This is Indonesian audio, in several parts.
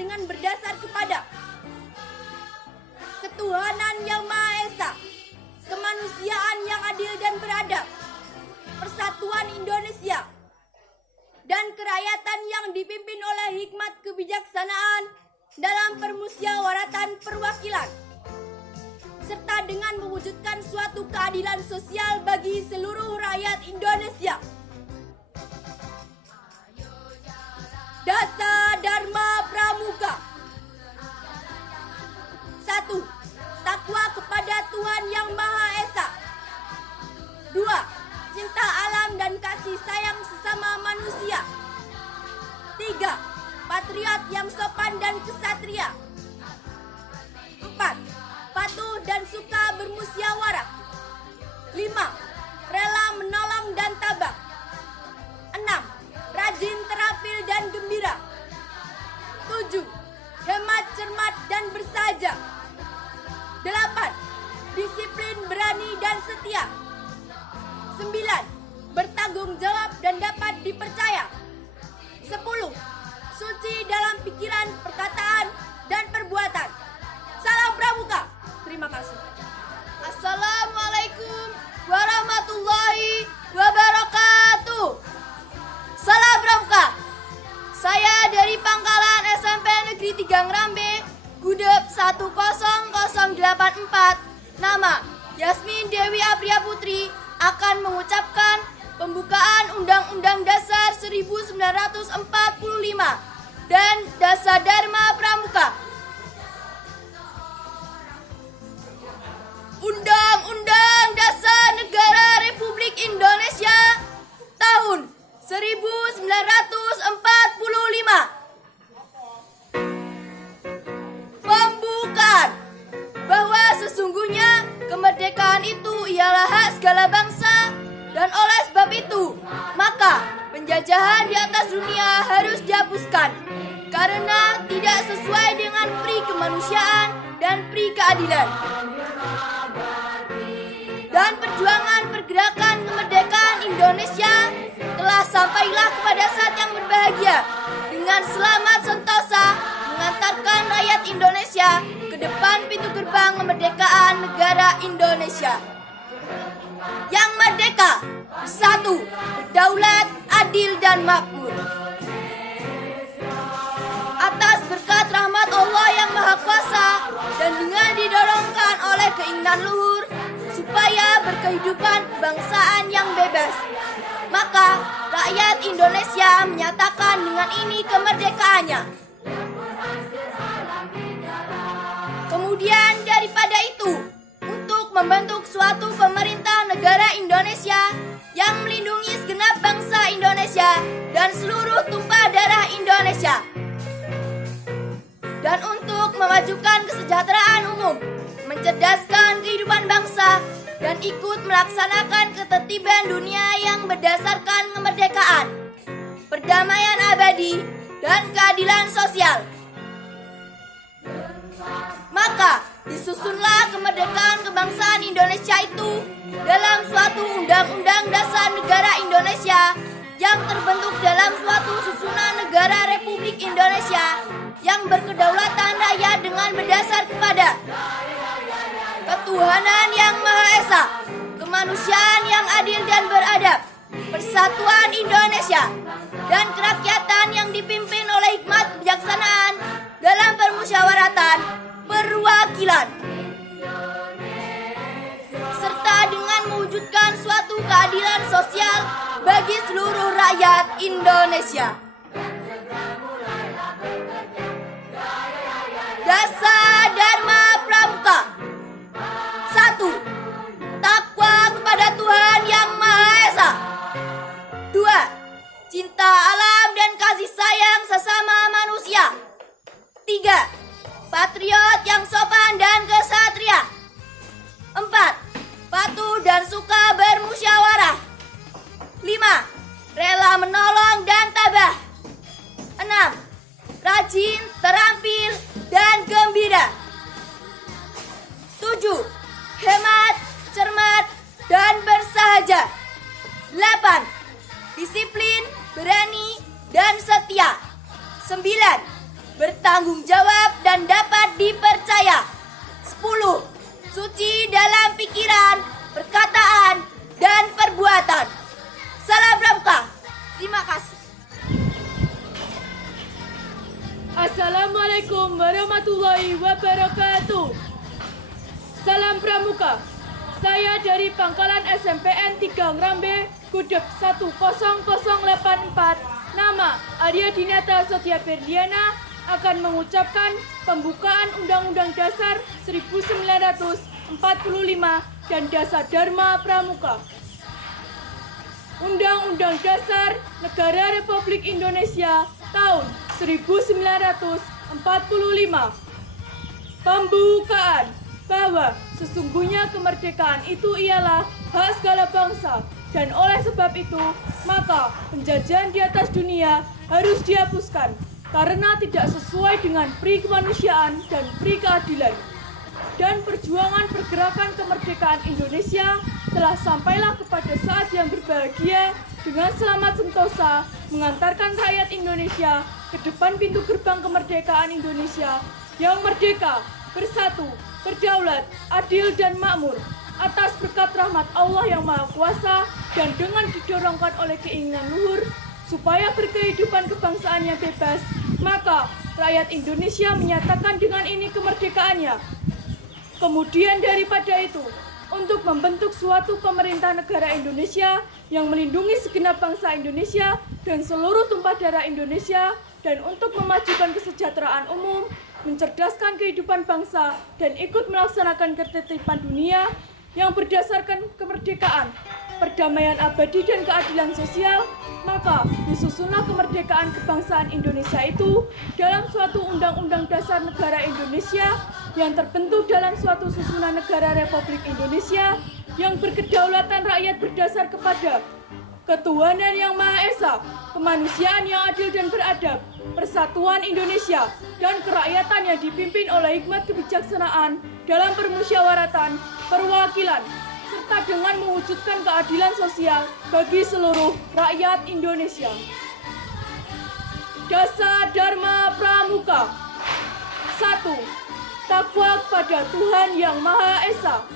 dengan berdasar kepada ketuhanan yang Maha Esa, kemanusiaan yang adil dan beradab, persatuan Indonesia, dan kerakyatan yang dipimpin oleh hikmat kebijaksanaan dalam permusyawaratan perwakilan, serta dengan mewujudkan suatu keadilan sosial bagi seluruh rakyat Indonesia. Dasa Dharma Pramuka. 1. Takwa kepada Tuhan Yang Maha Esa. 2. Cinta alam dan kasih sayang sesama manusia. 3. Patriot yang sopan dan kesatria. 4. Patuh dan suka bermusyawarah. 5. Rela menolong dan tabah. 6. Rajin, terampil dan gembira. 7. Hemat, cermat dan bersahaja. 8. Disiplin, berani dan setia. 9. Bertanggung jawab dan dapat dipercaya. 10. Suci dalam pikiran, perkataan, dan perbuatan. Salam Pramuka. Terima kasih. Assalamualaikum warahmatullahi wabarakatuh. Salam Pramuka. Saya dari Pangkalan SMP Negeri 3 Ngrambe, Gudep 10084. Nama Yasmin Dewi Apriya Putri akan mengucapkan pembukaan Undang-Undang Dasar 1945 dan Dasa Dharma Pramuka. Undang-Undang Dasar Negara Republik Indonesia tahun 1945 Pembukaan. Bahwa sesungguhnya kemerdekaan itu ialah hak segala bangsa, dan oleh sebab itu maka penjajahan di atas dunia harus dihapuskan karena tidak sesuai dengan pri kemanusiaan dan pri keadilan. Dan perjuangan pergerakan kemerdekaan Indonesia telah sampailah kepada saat yang berbahagia dengan selamat sentosa mengantarkan rakyat Indonesia ke depan pintu gerbang kemerdekaan negara Indonesia yang merdeka, bersatu, berdaulat, adil dan makmur. Atas berkat rahmat Allah yang Maha Kuasa dan dengan didorongkan oleh keinginan luhur supaya berkehidupan kebangsaan yang bebas, maka rakyat Indonesia menyatakan dengan ini kemerdekaannya. Kemudian daripada itu, untuk membentuk suatu pemerintah negara Indonesia yang melindungi segenap bangsa Indonesia dan seluruh tumpah darah Indonesia, dan untuk memajukan kesejahteraan umum, mencerdaskan kehidupan bangsa, dan ikut melaksanakan ketertiban dunia yang berdasarkan kemerdekaan, perdamaian abadi, dan keadilan sosial. Maka disusunlah kemerdekaan kebangsaan Indonesia itu dalam suatu Undang-Undang Dasar Negara Indonesia yang terbentuk dalam suatu susunan negara Republik Indonesia yang berkedaulatan rakyat dengan berdasar kepada ketuhanan yang Maha Esa, kemanusiaan yang adil dan beradab, persatuan Indonesia, dan kerakyatan yang dipimpin oleh hikmat kebijaksanaan dalam permusyawaratan perwakilan, serta dengan mewujudkan suatu keadilan sosial bagi seluruh rakyat Indonesia. Dasa Dharma Pramuka. 1. Takwa kepada Tuhan Yang Maha Esa. 2. Cinta alam dan kasih sayang sesama manusia. 3. Patriot yang sopan dan kesatria. 4. Patuh dan suka bermusyawarah. 5. Rela menolong dan tabah. 6. Rajin, terampil, dan gembira. 7. Hemat, cermat, dan bersahaja. 8. Disiplin, berani, dan setia. 9. bertanggung jawab dan dapat dipercaya. 10. Suci dalam pikiran, perkataan, dan perbuatan. Salam Pramuka. Terima kasih. Assalamualaikum warahmatullahi wabarakatuh. Salam Pramuka. Saya dari Pangkalan SMPN 3 Ngrambe, Gudeg 10084. Nama Arya Dinata Sotia Ferdiana akan mengucapkan pembukaan Undang-Undang Dasar 1945 dan Dasar Dharma Pramuka. Undang-Undang Dasar Negara Republik Indonesia tahun 1945. Pembukaan bahwa sesungguhnya kemerdekaan itu ialah hak segala bangsa, dan oleh sebab itu maka penjajahan di atas dunia harus dihapuskan karena tidak sesuai dengan pri kemanusiaan dan pri keadilan. Dan perjuangan pergerakan kemerdekaan Indonesia telah sampailah kepada saat yang berbahagia dengan selamat sentosa mengantarkan rakyat Indonesia ke depan pintu gerbang kemerdekaan Indonesia yang merdeka, bersatu, berdaulat, adil dan makmur atas berkat rahmat Allah yang Maha Kuasa dan dengan didorongkan oleh keinginan luhur supaya berkehidupan kebangsaan yang bebas, maka rakyat Indonesia menyatakan dengan ini kemerdekaannya. Kemudian daripada itu, untuk membentuk suatu pemerintah negara Indonesia yang melindungi segenap bangsa Indonesia dan seluruh tumpah darah Indonesia, dan untuk memajukan kesejahteraan umum, mencerdaskan kehidupan bangsa, dan ikut melaksanakan ketertiban dunia yang berdasarkan kemerdekaan, perdamaian abadi dan keadilan sosial, maka disusunlah kemerdekaan kebangsaan Indonesia itu dalam suatu Undang-Undang Dasar Negara Indonesia yang terbentuk dalam suatu susunan negara Republik Indonesia yang berkedaulatan rakyat berdasar kepada ketuhanan yang Maha Esa, kemanusiaan yang adil dan beradab, persatuan Indonesia, dan kerakyatan yang dipimpin oleh hikmat kebijaksanaan dalam permusyawaratan, perwakilan, serta dengan mewujudkan keadilan sosial bagi seluruh rakyat Indonesia. Dasar Dharma Pramuka. 1. Takwa kepada Tuhan Yang Maha Esa.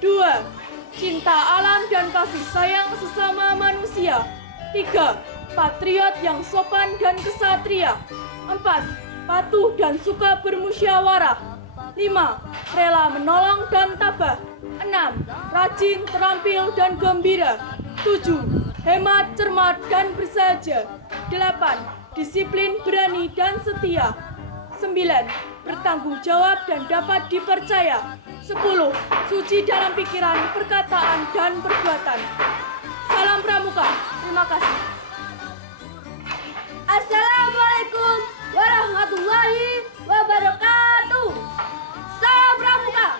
2. Cinta alam dan kasih sayang sesama manusia. 3. Patriot yang sopan dan kesatria. 4. Patuh dan suka bermusyawarah. 5. Rela menolong dan tabah. 6. Rajin, terampil, dan gembira. 7. Hemat, cermat, dan bersahaja. 8. Disiplin, berani, dan setia. 9. Bertanggung jawab dan dapat dipercaya. 10. Suci dalam pikiran, perkataan, dan perbuatan. Salam Pramuka. Terima kasih. Assalamualaikum warahmatullahi wabarakatuh. Salam Pramuka.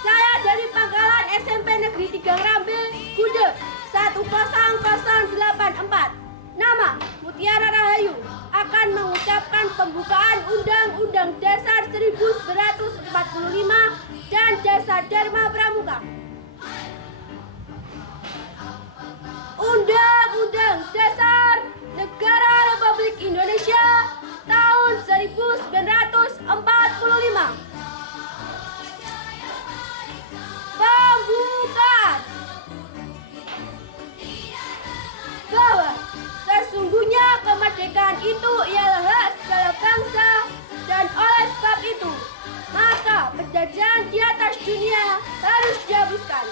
Saya dari Pangkalan SMP Negeri 3 Ngrambe, Gudeg 10084. Nama Mutiara Rahayu akan mengucapkan pembukaan Undang-Undang Dasar 1945 dan Dasar Dharma Pramuka. Undang-Undang Dasar Negara Republik Indonesia tahun 1945. Pembukaan bahwa sesungguhnya kemerdekaan itu ialah hak segala bangsa, dan oleh sebab itu maka penjajahan di atas dunia harus dihapuskan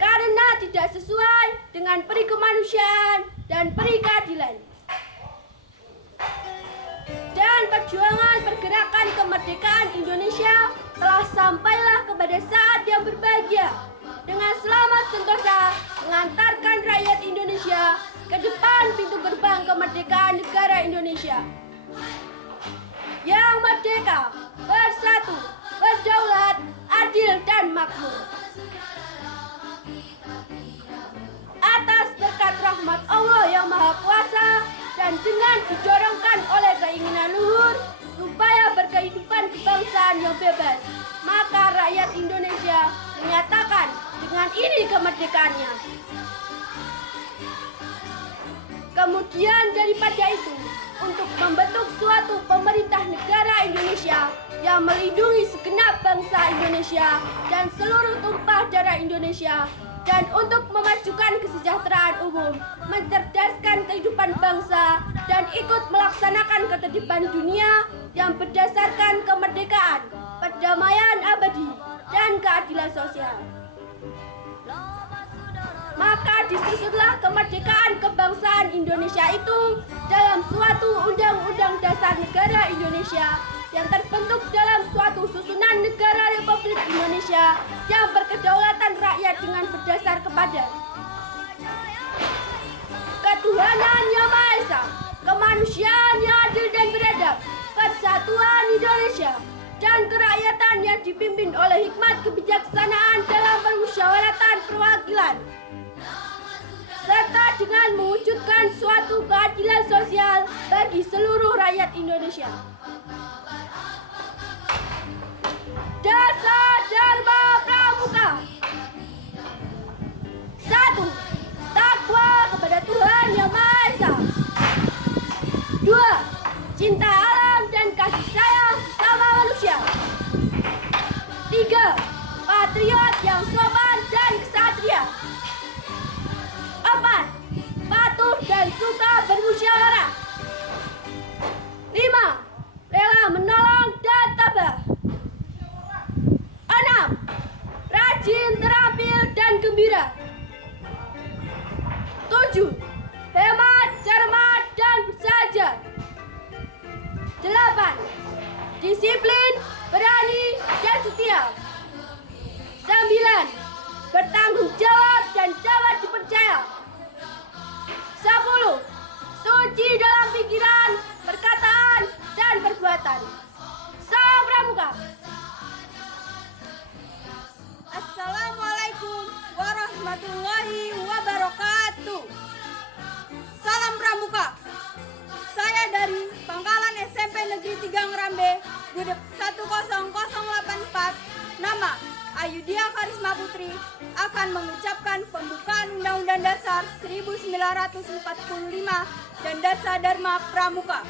karena tidak sesuai dengan pri kemanusiaan dan pri keadilan. Dan perjuangan pergerakan kemerdekaan Indonesia telah sampailah kepada saat yang berbahagia dengan selamat sentosa mengantarkan rakyat Indonesia ke depan pintu gerbang kemerdekaan negara Indonesia yang merdeka, bersatu, berdaulat, adil, dan makmur. Atas berkat rahmat Allah yang Maha Kuasa dan dengan didorongkan oleh keinginan luhur supaya berkehidupan kebangsaan yang bebas, maka rakyat Indonesia menyatakan dengan ini kemerdekaannya. Kemudian daripada itu, untuk untuk membentuk suatu pemerintah negara Indonesia yang melindungi segenap bangsa Indonesia dan seluruh tumpah darah Indonesia, dan untuk memajukan kesejahteraan umum, mencerdaskan kehidupan bangsa, dan ikut melaksanakan ketertiban dunia yang berdasarkan kemerdekaan, perdamaian abadi, dan keadilan sosial. Maka disusunlah kemerdekaan kebangsaan Indonesia itu dalam suatu Undang-Undang Dasar Negara Indonesia yang terbentuk dalam suatu susunan negara Republik Indonesia yang berkedaulatan rakyat dengan berdasar kepada ketuhanan yang Maha Esa, kemanusiaan yang adil dan beradab, persatuan Indonesia, dan kerakyatan yang dipimpin oleh hikmat kebijaksanaan dalam permusyawaratan perwakilan, serta dengan mewujudkan suatu keadilan sosial bagi seluruh rakyat Indonesia. Dasar Dharma Pramuka. 1. Takwa kepada Tuhan Yang Maha Esa. 2. Cinta alam dan kasih sayang sesama manusia. 3. Patriot yang sopan dan kesatria. 4. Patuh dan suka bermusyawarah. 5. Rela menolong dan tabah. 6. Rajin, terampil, dan gembira. 7. Hemat, cermat, dan bersahaja. 8. Disiplin, berani, dan setia. 9. Bertanggung jawab dan dapat dipercaya. 10. Suci dalam pikiran, perkataan, dan perbuatan. Salam Pramuka. Assalamualaikum warahmatullahi wabarakatuh. Salam Pramuka. Saya dari Pangkalan SMP Negeri 3 Ngerambe, Gudeg 10084, nama Ayudia Karisma Putri, akan mengucapkan pembukaan Undang-Undang Dasar 1945 dan Dasar Dharma Pramuka.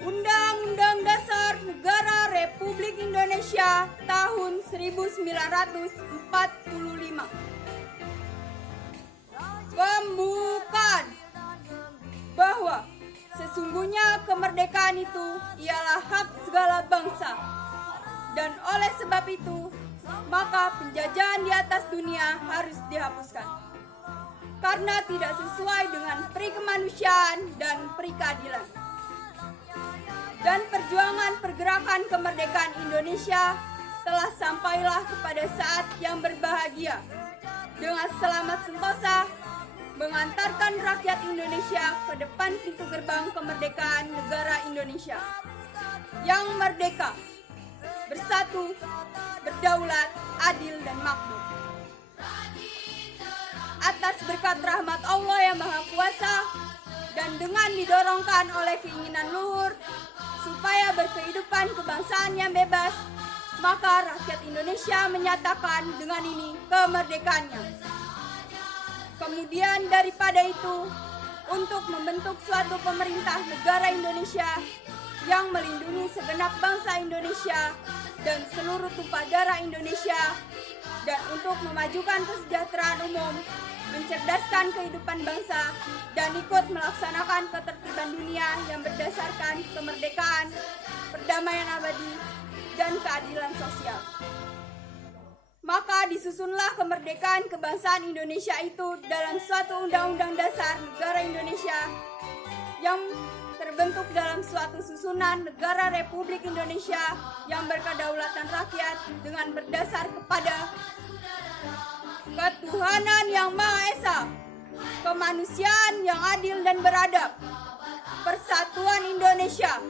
Undang-Undang Dasar Negara Republik Indonesia tahun 1945. Pembukaan. Bahwa sesungguhnya kemerdekaan itu ialah hak segala bangsa, dan oleh sebab itu maka penjajahan di atas dunia harus dihapuskan, karena tidak sesuai dengan peri kemanusiaan dan peri keadilan. Dan perjuangan pergerakan kemerdekaan Indonesia telah sampailah kepada saat yang berbahagia, dengan selamat sentosa mengantarkan rakyat Indonesia ke depan pintu gerbang kemerdekaan negara Indonesia yang merdeka, bersatu, berdaulat, adil, dan makmur. Atas berkat rahmat Allah yang Maha Kuasa dan dengan didorongkan oleh keinginan luhur supaya berkehidupan kebangsaan yang bebas, maka rakyat Indonesia menyatakan dengan ini kemerdekaannya. Kemudian daripada itu, untuk membentuk suatu pemerintah negara Indonesia yang melindungi segenap bangsa Indonesia dan seluruh tumpah darah Indonesia, dan untuk memajukan kesejahteraan umum, mencerdaskan kehidupan bangsa, dan ikut melaksanakan ketertiban dunia yang berdasarkan kemerdekaan, perdamaian abadi, dan keadilan sosial. Maka disusunlah kemerdekaan kebangsaan Indonesia itu dalam suatu Undang-Undang Dasar Negara Indonesia yang terbentuk dalam suatu susunan negara Republik Indonesia yang berkedaulatan rakyat dengan berdasar kepada ketuhanan yang Maha Esa, kemanusiaan yang adil dan beradab, persatuan Indonesia,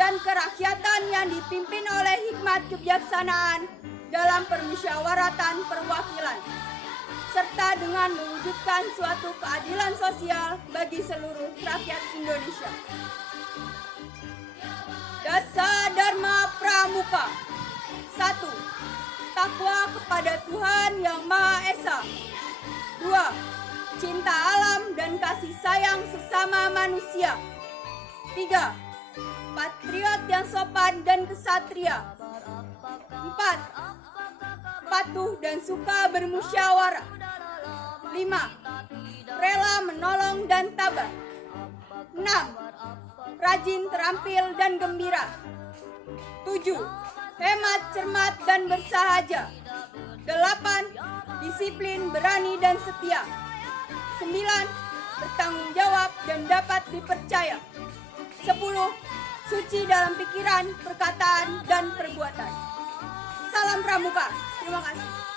dan kerakyatan yang dipimpin oleh hikmat kebijaksanaan dalam permusyawaratan perwakilan, serta dengan mewujudkan suatu keadilan sosial bagi seluruh rakyat Indonesia. Dasar Dharma Pramuka. 1. Takwa kepada Tuhan Yang Maha Esa. 2. cinta alam dan kasih sayang sesama manusia. 3. Patriot yang sopan dan kesatria. 4. Patuh dan suka bermusyawarah. 5. Rela menolong dan tabah. 6. Rajin, terampil, dan gembira. 7. Hemat, cermat, dan bersahaja. 8. Disiplin, berani, dan setia. 9. Bertanggung jawab dan dapat dipercaya. 10. Suci dalam pikiran, perkataan, dan perbuatan. Salam Pramuka. Terima kasih.